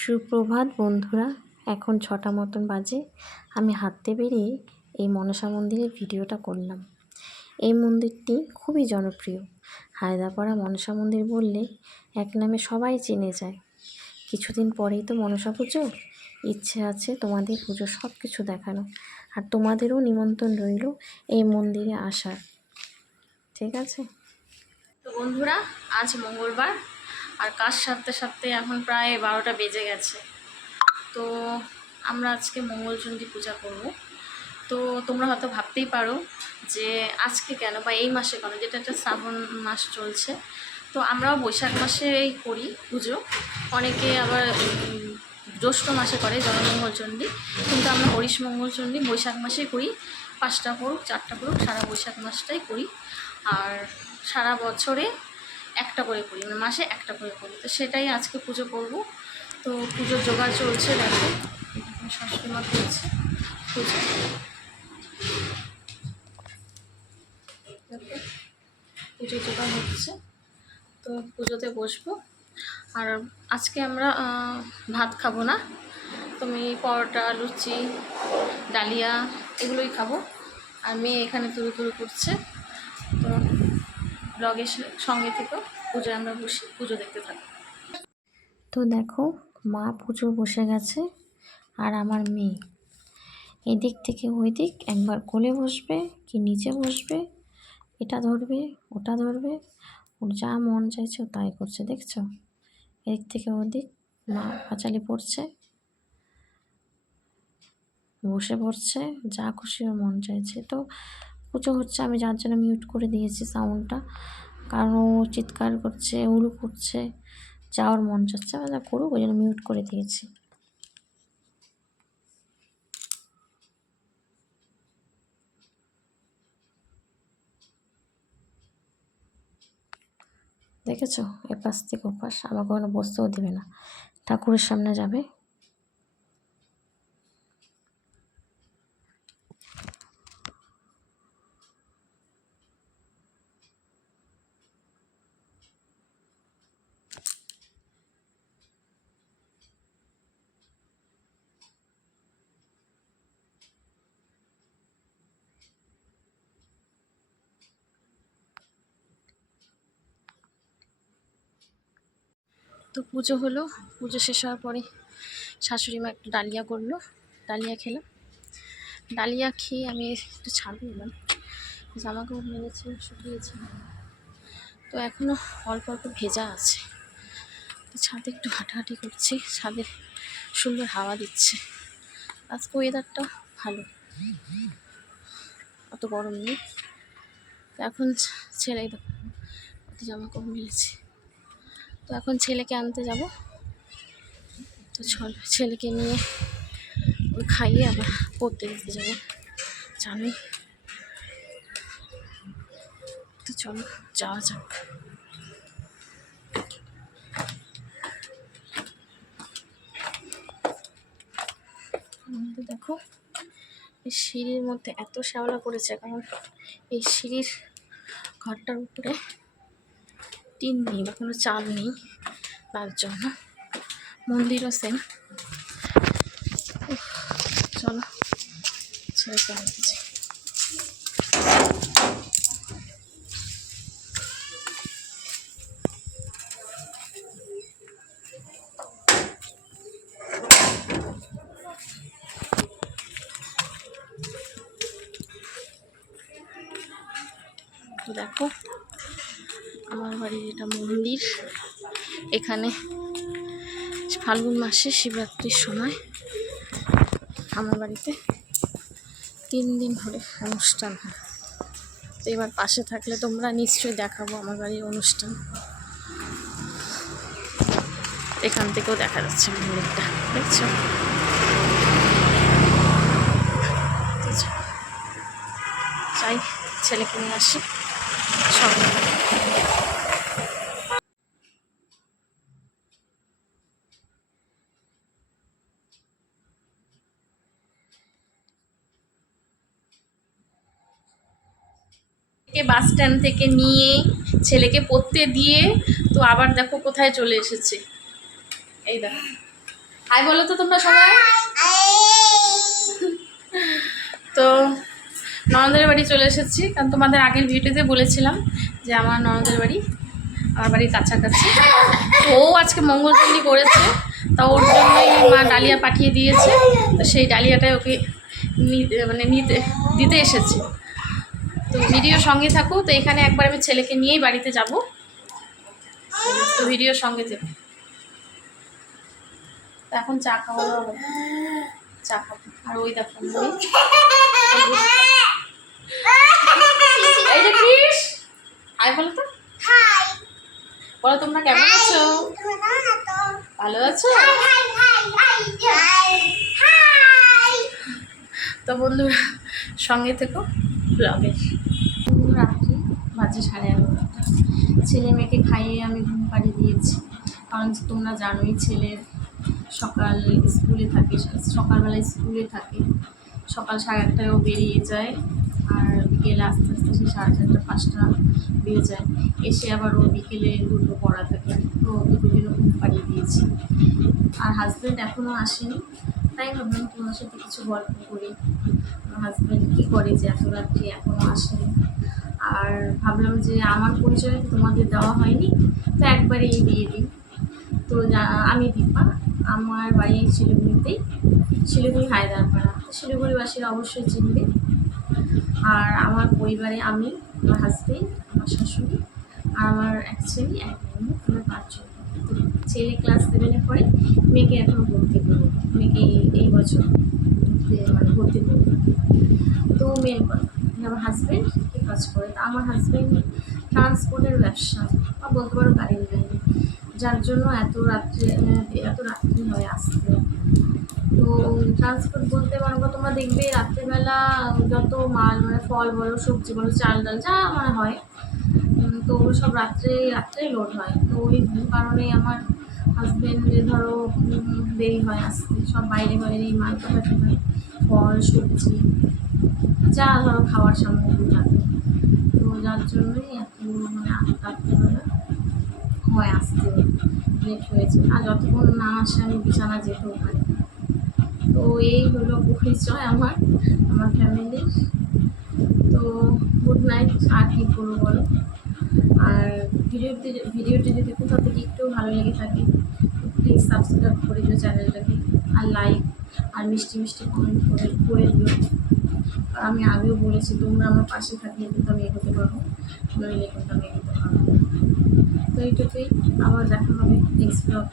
সুপ্রভাত বন্ধুরা, এখন 6টা মতন বাজে। আমি হাঁটতে বেরিয়ে এই মনসা মন্দিরের ভিডিওটা করলাম। এই মন্দিরটি খুবই জনপ্রিয়। হায়দ্রাপাড়া মনসা মন্দির বললে এক নামে সবাই চিনে যায়। কিছুদিন পরেই তো মনসা পুজো। ইচ্ছে আছে তোমাদের পুজো সব কিছু দেখানো, আর তোমাদেরও নিমন্ত্রণ রইল এই মন্দিরে আসার। ঠিক আছে তো বন্ধুরা, আজ মঙ্গলবার, আর কাজ সারতে সারতে এখন প্রায় 12টা বেজে গেছে। তো আমরা আজকে মঙ্গলচণ্ডী পূজা করব। তো তোমরা হয়তো ভাবতেই পারো যে আজকে কেন বা এই মাসে কেন, যেটা একটা শ্রাবণ মাস চলছে। তো আমরাও বৈশাখ মাসেই করি পুজো, অনেকে আবার জ্যৈষ্ঠ মাসে করে জনমঙ্গলচণ্ডী, কিন্তু আমরা হরিশ মঙ্গলচণ্ডী বৈশাখ মাসেই করি। 5টা পড়ুক 4টা পড়ুক সারা বৈশাখ মাসটাই করি। আর সারা বছরে একটা করে করি, মানে মাসে একটা করে করি। তো সেটাই আজকে পুজো করব। তো পুজোর জোগাড় চলছে, দেখো শাশুড়ি মা করছে পুজো। পুজোর জোগাড় হচ্ছে, তো পুজোতে বসবো। আর আজকে আমরা ভাত খাবো না, তুমি পরোটা, লুচি, ডালিয়া এগুলোই খাবো। আর মেয়ে এখানে তুড়ি করছে। তো ব্লগের সঙ্গে থেকে পুজোয় আমরা বসি, পুজো দেখতে থাকি। তো দেখো, মা পুজো বসে গেছে, আর আমার মেয়ে এদিক থেকে ওই দিক একবার কোলে বসবে কি নিচে বসবে, এটা ধরবে ওটা ধরবে, ওর যা মন চাইছে ও তাই করছে। দেখছো, এদিক থেকে ওদিক মা পাঁচালি পড়ছে, বসে পড়ছে, যা খুশি ওর মন চাইছে। তো পুজো হচ্ছে, আমি যার জন্য মিউট করে দিয়েছি সাউন্ডটা, কারণ ও চিৎকার করছে, উলু করছে, যা ওর মন চাচ্ছে যা করুক, ওই জন্য মিউট করে দিয়েছি। দেখেছো, এপাশ থেকে ওপাশ, আমাকে ওখানে বসতেও দেবে না, ঠাকুরের সামনে যাবে। তো পুজো হলো, পুজো শেষ হওয়ার পরে শাশুড়ি মা একটু ডালিয়া করলো, ডালিয়া খেলাম। ডালিয়া খেয়ে আমি একটু ছাদে এলাম, জামা কাপড় মেলেছে, শুকিয়েছে, তো এখনও অল্প অল্প ভেজা আছে। তো ছাদে একটু হাঁটাহাঁটি করছি, ছাদে সুন্দর হাওয়া দিচ্ছে। আজকে ওয়েদারটা ভালো, অত গরম নেই। তো এখন ছেলে অত জামা কাপড় মেলেছে, তো এখন ছেলেকে আনতে যাব। তো ছেলেকে নিয়ে ওই খাইয়ে আবার পড়তে দিতে যাবো, জানি। তো চলো যাওয়া যাক। দেখো, এই সিঁড়ির মধ্যে এত শ্যাওলা পড়েছে, কারণ এই সিঁড়ির ঘরটার উপরে টিন নেই বা কোনো চাল নেই, তার জন্য। মন্দিরও সেম। চলো ছেলেকে আনতে যাই। তো দেখো, আমার বাড়ির এটা মন্দির। এখানে ফাল্গুন মাসে শিবরাত্রির সময় আমার বাড়িতে 3 দিন ধরে অনুষ্ঠান হয়। তো এবার পাশে থাকলে তোমরা নিশ্চয়ই দেখাবো আমার বাড়ির অনুষ্ঠান। এখান থেকেও দেখা যাচ্ছে মন্দিরটা, দেখছো। চাই ছেলেকে নিয়ে আসি সঙ্গে। বাস স্ট্যান্ড থেকে নিয়ে ছেলেকে পড়তে দিয়ে, তো আবার দেখো কোথায় চলে এসেছে। এই দেখো, হাই বলো তো তোমরা সবাই। তো ননদের বাড়ি চলে এসেছি, কারণ তোমাদের আগের ভিডিওতে বলেছিলাম যে আমার ননদের বাড়ি আমার বাড়ির কাছাকাছি। তো ও আজকে মঙ্গলচণ্ডী করেছে, তা ওর জন্যই মা ডালিয়া পাঠিয়ে দিয়েছে। তো সেই ডালিয়াটাই ওকে দিতে এসেছি। তো ভিডিও সঙ্গে থাকো। তো এখানে একবার আমি ছেলেকে নিয়েই বাড়িতে যাব, তো ভিডিও সঙ্গে যাবো। তো এখন চা খাওয়া হবে, চা খাবো। আর ওই দেখো এই যে কৃষ, হাই বলো তো। বলো তোমরা কেমন আছো? ভালো আছো? তো বন্ধুরা সঙ্গে থেকো ব্লগে। রাত্রি বাজে 11:30। ছেলে মেয়েকে খাইয়ে আমি ঘুম পাড়িয়ে দিয়েছি, কারণ তোমরা জানোই ছেলের সকাল স্কুলে থাকে, সকালবেলায় স্কুলে থাকে। সকাল 11:30টায়ও বেরিয়ে যায়, আর বিকেলে আস্তে আস্তে সে 4:30 5টা বেরিয়ে যায়। এসে আবার ও বিকেলে দুটো পড়া থাকে, তো দুটো দিনও ঘুম পাড়িয়ে দিয়েছি। আর হাজব্যান্ড এখনও আসেনি, তাই ভাবলাম তোমার সাথে কিছু গল্প করি। আমার হাজব্যান্ড কী করে যে এত রাত্রি এখনও আসেনি। আর ভাবলাম যে আমার পরিচয় তো তোমাদের দেওয়া হয়নি, তো একবারেই দিয়ে দিই। তো আমি দীপা, আমার বাড়ি শিলিগুড়িতেই, শিলিগুড়ি হায়দ্রাপাড়া। শিলিগুড়িবাসীরা অবশ্যই চিনবে। আর আমার পরিবারে আমি, আমার হাজবেন্ড, আমার শাশুড়ি আর আমার এক ছেলে এক মেয়ে, আমার 5 জন। তো ছেলে ক্লাস 7-এ পড়ে, মেয়েকে এখনও ভর্তি করবো, মেয়েকে এই বছর ভর্তি করবো। তো মেন কথা, আমার হাজব্যান্ড কী কাজ করে? তা আমার হাজব্যান্ড ট্রান্সপোর্টের ব্যবসা, বা বলতে পারো গাড়ির লাইনে, যার জন্য এত রাত্রি হয় আসতে। তো ট্রান্সপোর্ট বলতে পারো তোমরা দেখবে রাত্রিবেলা যত মাল ফল বলো, সবজি বলো, চাল ডাল যা হয়, তো ওগুলো সব রাত্রেই লোড হয়। তো ওই কারণেই আমার হাজব্যান্ডের ধরো দেরি হয় আসতে, সব বাইরে মাল পাঠাতে হয়, ফল সবজি যা ধরো খাওয়ার সামগ্রী থাকে। তো যার জন্যই এত রাত্রিবেলা হয় আসতে লেট হয়েছে। আর যতক্ষণ না আসে আমি বিছানা যেতেও পারি। তো এই হলো পরিচয় আমার ফ্যামিলির। তো গুড নাইট। আর কী করবো বলো। আর ভিডিওটি যদি কোথাও থেকে একটু ভালো লেগে থাকে, প্লিজ সাবস্ক্রাইব করে দিও চ্যানেলটাকে, আর লাইক আর মিষ্টি মিষ্টি কমেন্ট করে দিও। আর আমি আগেও বলেছি, তোমরা আমার পাশে থাকলে কিন্তু আমি এগোতে পারবো, নইলে কিন্তু আমি এগোতে পারবো। তো এইটুকুই, আবার দেখা হবে নেক্সট ব্লগ।